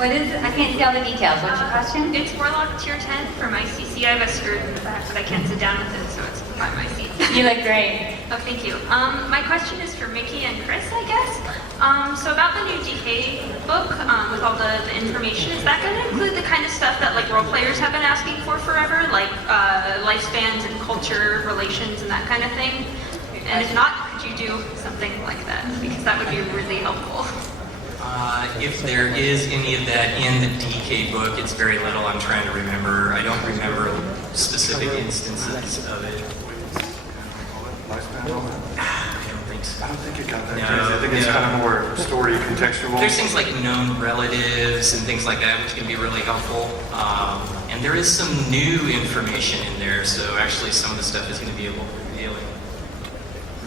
What is it? I can't see all the details. What's your question? It's Warlock Tier 10 for my CC. I have a skirt in the back, but I can't sit down with it, so it's by my seat. You look great. Oh, thank you. My question is for Mickey and Chris, I guess. So about the new DK book, with all the information, is that going to include the kind of stuff that like role players have been asking for forever, like lifespans and culture relations and that kind of thing? And if not, could you do something like that? Because that would be really helpful. If there is any of that in the DK book, it's very little. I'm trying to remember. I don't remember specific instances of it. Lifespan? I don't think so. I don't think it got that crazy. I think it's kind of more story contextual. There's things like known relatives and things like that, which can be really helpful. And there is some new information in there, so actually some of the stuff is going to be a little revealing.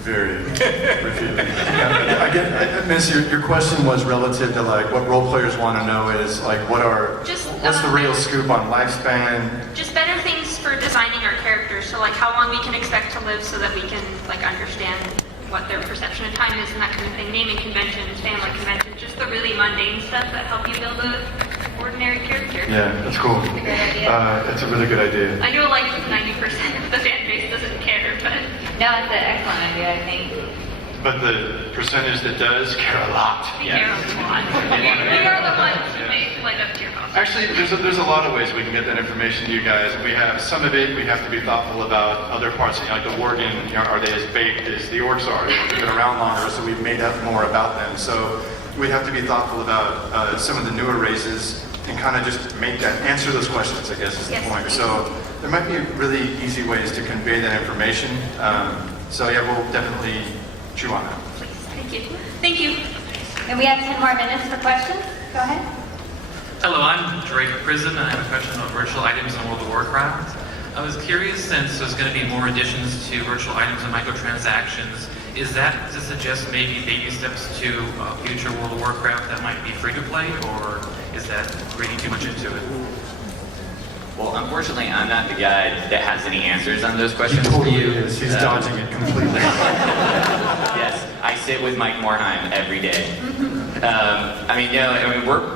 Very revealing. I miss your question was relative to like what role players want to know is like what's the real scoop on lifespan? Just better things for designing our characters, so like how long we can expect to live so that we can like understand what their perception of time is and that kind of thing. Naming conventions, family conventions, just the really mundane stuff that help you build an ordinary character. Yeah, that's cool. It's a really good idea. I know like 90% of the fan base doesn't care, but... No, it's an excellent idea, I think. But the percentage that does care a lot. We care a lot. We are the ones who make light up tier costs. Actually, there's a lot of ways we can get that information to you guys. We have some of it we have to be thoughtful about. Other parts, like the Worgen, are they as baked as the orcs are? They've been around longer, so we've made up more about them. So we have to be thoughtful about some of the newer races and kind of just answer those questions, I guess is the point. So there might be really easy ways to convey that information. So yeah, we'll definitely chew on that. Please, thank you. Thank you. And we have 10 more minutes for questions. Go ahead. Hello, I'm Drake Prison, and I have a question about virtual items in World of Warcraft. I was curious, since there's going to be more additions to virtual items and microtransactions, is that to suggest maybe baby steps to future World of Warcraft that might be free to play, or is that reading too much into it? Well, unfortunately, I'm not the guy that has any answers on those questions He totally for you. is. He's dodging it completely. Yes, I sit with Mike Morheim every day.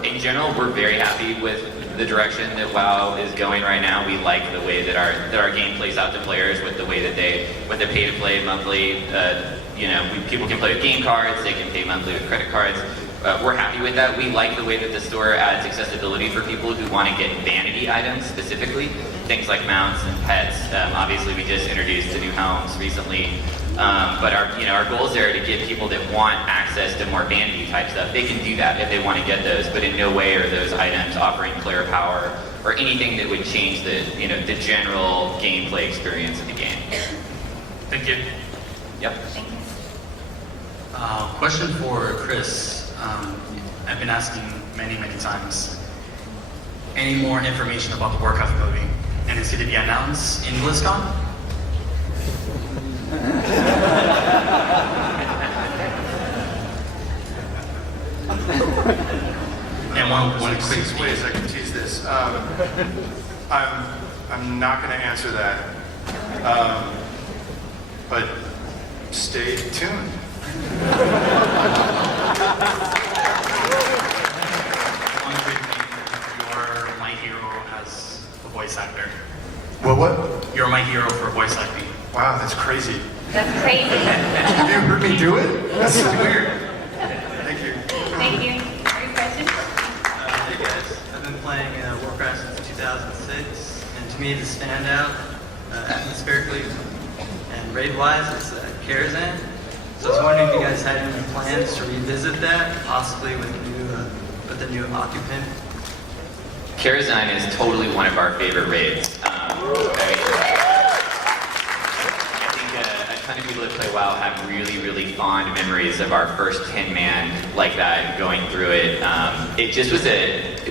In general, we're very happy with the direction that WoW is going right now. We like the way that our game plays out to players with the way that they pay to play monthly. People can play with game cards, they can pay monthly with credit cards. We're happy with that. We like the way that the store adds accessibility for people who want to get vanity items specifically, things like mounts and pets. Obviously, we just introduced the new helms recently, but our goals there are to give people that want access to more vanity type stuff. They can do that if they want to get those, but in no way are those items offering player power or anything that would change the general gameplay experience of the game. Thank you. Yep. Thank you. Question for Chris. I've been asking many times. Any more information about the Warcraft movie? And is it to be announced in BlizzCon? And one quick Six ways I can tease this. I'm not going to answer that, but stay tuned. One quick thing. Your My Hero has a voice actor. What? You're my hero for voice acting. Wow, that's crazy. That's crazy. Have you heard me do it? That's so weird. Thank you. Thank you. Your question? Hey guys, I've been playing Warcraft since 2006, and to me the standout, atmospherically and raid-wise, is Karazhan. So I was wondering if you guys had any plans to revisit that, possibly with the new occupant. Karazhan is totally one of our favorite raids. I think a ton of people that play WoW have really fond memories of our first 10-man like that, going through it. It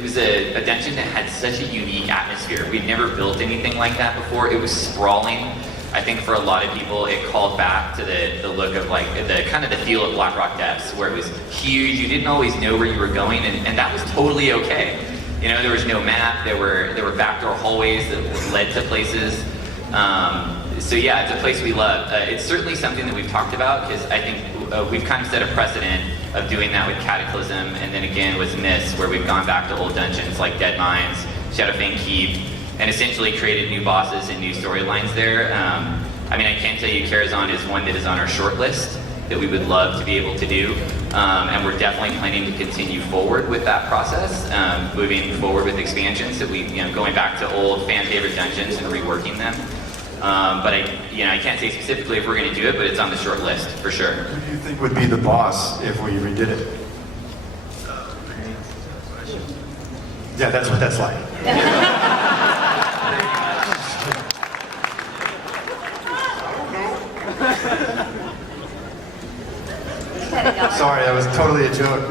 was a dungeon that had such a unique atmosphere. We'd never built anything like that before. It was sprawling. I think for a lot of people, it called back to the look of like the kind of the feel of Blackrock Depths, where it was huge. You didn't always know where you were going, and that was totally okay. There was no map. There were backdoor hallways that led to places. So yeah, it's a place we love. It's certainly something that we've talked about because I think we've kind of set a precedent of doing that with Cataclysm and then again with Myths, where we've gone back to old dungeons like Dead Mines, Shadowfang Keep, and essentially created new bosses and new storylines there. I mean, I can tell you Karazhan is one that is on our short list that we would love to be able to do. And we're definitely planning to continue forward with that process, moving forward with expansions that we, going back to old fan favorite dungeons and reworking them. But I can't say specifically if we're going to do it, but it's on the short list for sure. Who do you think would be the boss if we redid it? Yeah, that's what that's like. Sorry, that was totally a joke.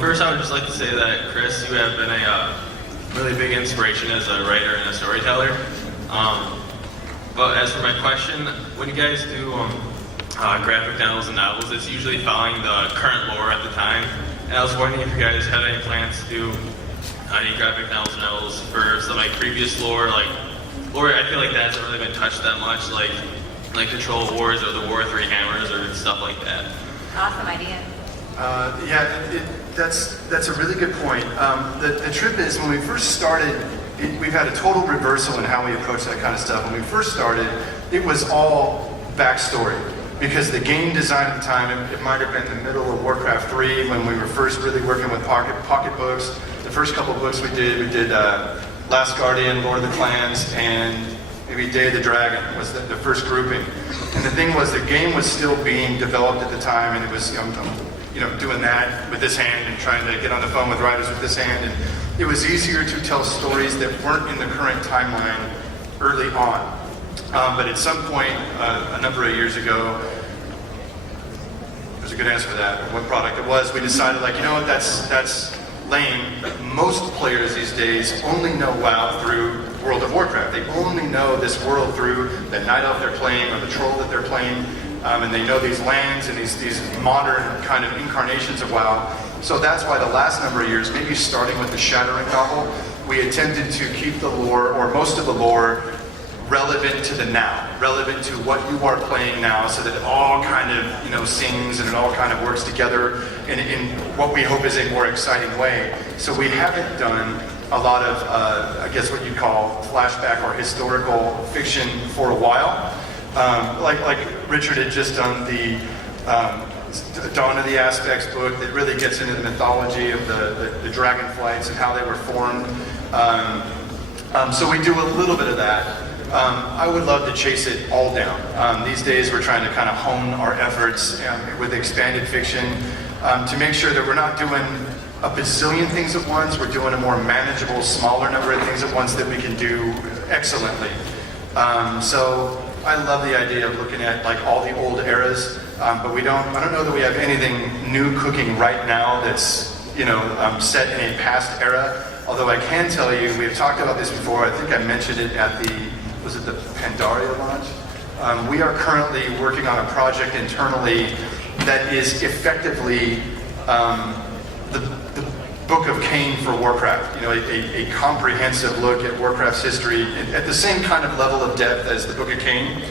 First, I would just like to say that, Chris, you have been a really big inspiration as a writer and a storyteller. But as for my question, when you guys do graphic novels and novels, it's usually following the current lore at the time. And I was wondering if you guys had any plans to do any graphic novels for some like previous lore, like lore I feel like that hasn't really been touched that much, like the Troll Wars or the War of Three Hammers or stuff like that. Awesome idea. That's a really good point. The trip is when we first started, we've had a total reversal in how we approach that kind of stuff. When we first started, it was all backstory because the game design at the time, it might have been the middle of Warcraft 3 when we were first really working with pocket books. The first couple books we did Last Guardian, Lord of the Clans, and maybe Day of the Dragon was the first grouping. And the thing was, the game was still being developed at the time, and it was doing that with this hand and trying to get on the phone with writers with this hand. And it was easier to tell stories that weren't in the current timeline early on. But at some point, a number of years ago, there's a good answer for that, what product it was, we decided, that's lame. Most players these days only know WoW through World of Warcraft. They only know this world through the Night Elf they're playing or the Troll that they're playing. And they know these lands and these modern kind of incarnations of WoW. So that's why the last number of years, maybe starting with the Shattering novel, we attempted to keep the lore, or most of the lore, relevant to the now, relevant to what you are playing now, so that it all kind of sings and it all kind of works together in what we hope is a more exciting way. So we haven't done a lot of, I guess what you'd call flashback or historical fiction for a while. Like Richard had just done the Dawn of the Aztecs book that really gets into the mythology of the dragonflights and how they were formed. So we do a little bit of that. I would love to chase it all down. These days we're trying to kind of hone our efforts with expanded fiction to make sure that we're not doing a bazillion things at once. We're doing a more manageable, smaller number of things at once that we can do excellently. So I love the idea of looking at all the old eras, but I don't know that we have anything new cooking right now that's set in a past era. Although I can tell you, we've talked about this before. I think I mentioned it at the Pandaria launch? We are currently working on a project internally that is effectively the Book of Cain for Warcraft. A comprehensive look at Warcraft's history at the same kind of level of depth as the Book of Cain.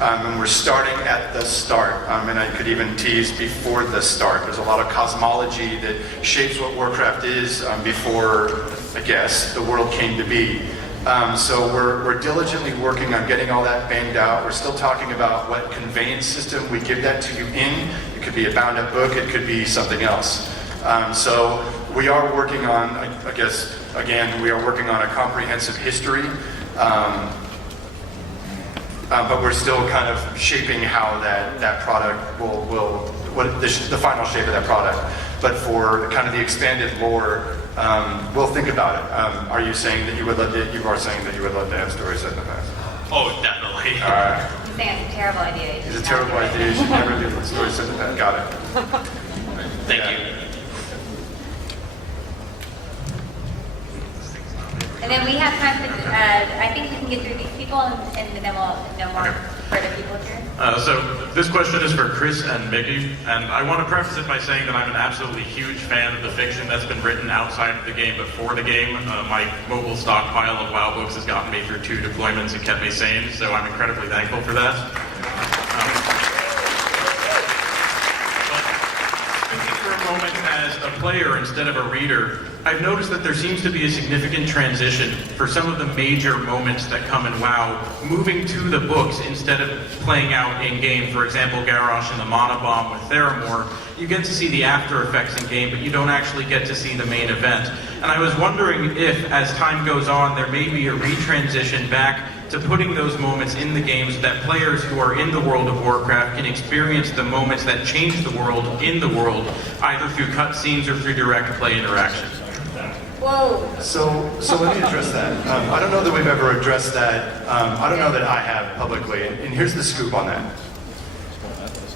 And we're starting at the start. And I could even tease before the start. There's a lot of cosmology that shapes what Warcraft is before, I guess, the world came to be. So we're diligently working on getting all that banged out. We're still talking about what conveyance system we give that to you in. It could be a bound up book, it could be something else. So we are working on, I guess, again, we are working on a comprehensive history. But we're still kind of shaping how that product will the final shape of that product. But for kind of the expanded lore, we'll think about it. Are you saying that you are saying that you would love to have stories set in the past? Oh, definitely. All right. He's saying it's a terrible idea. It's a terrible idea. You should never do stories set in the past. Got it. Thank you. And then we have time for, I think we can get through these people and then we'll know more for the people here. So this question is for Chris and Mickey, and I want to preface it by saying that I'm an absolutely huge fan of the fiction that's been written outside of the game but for the game. My mobile stockpile of WoW books has gotten me through 2 deployments and kept me sane, so I'm incredibly thankful for that. Speaking for a moment as a player instead of a reader, I've noticed that there seems to be a significant transition for some of the major moments that come in WoW, moving to the books instead of playing out in-game. For example, Garrosh and the Mana Bomb with Theramore, you get to see the after effects in-game, but you don't actually get to see the main event. And I was wondering if, as time goes on, there may be a retransition back to putting those moments in the games so that players who are in the World of Warcraft can experience the moments that change the world in the world, either through cutscenes or through direct play interactions. Whoa. So let me address that. I don't know that we've ever addressed that. I don't know that I have publicly. And here's the scoop on that.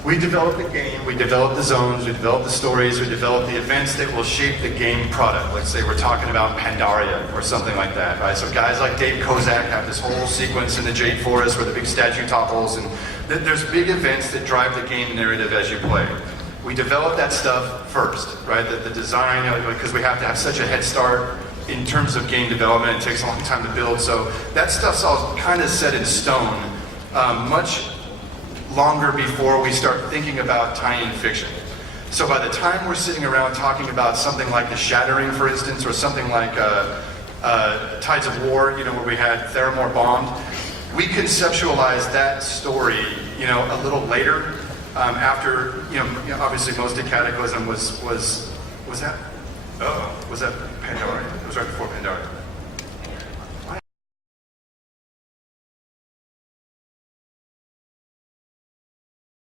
We develop the game, we develop the zones, we develop the stories, we develop the events that will shape the game product. Let's say we're talking about Pandaria or something like that, right? So guys like Dave Kozak have this whole sequence in the Jade Forest where the big statue topples, and there's big events that drive the game narrative as you play. We develop that stuff first, right? The design, because we have to have such a head start in terms of game development. It takes a long time to build, so that stuff's all kind of set in stone much longer before we start thinking about tie-in fiction. So by the time we're sitting around talking about something like The Shattering, for instance, or something like Tides of War, where we had Theramore bombed, we conceptualized that story, a little later, after, obviously most of Cataclysm was that Pandaria? It was right before Pandaria.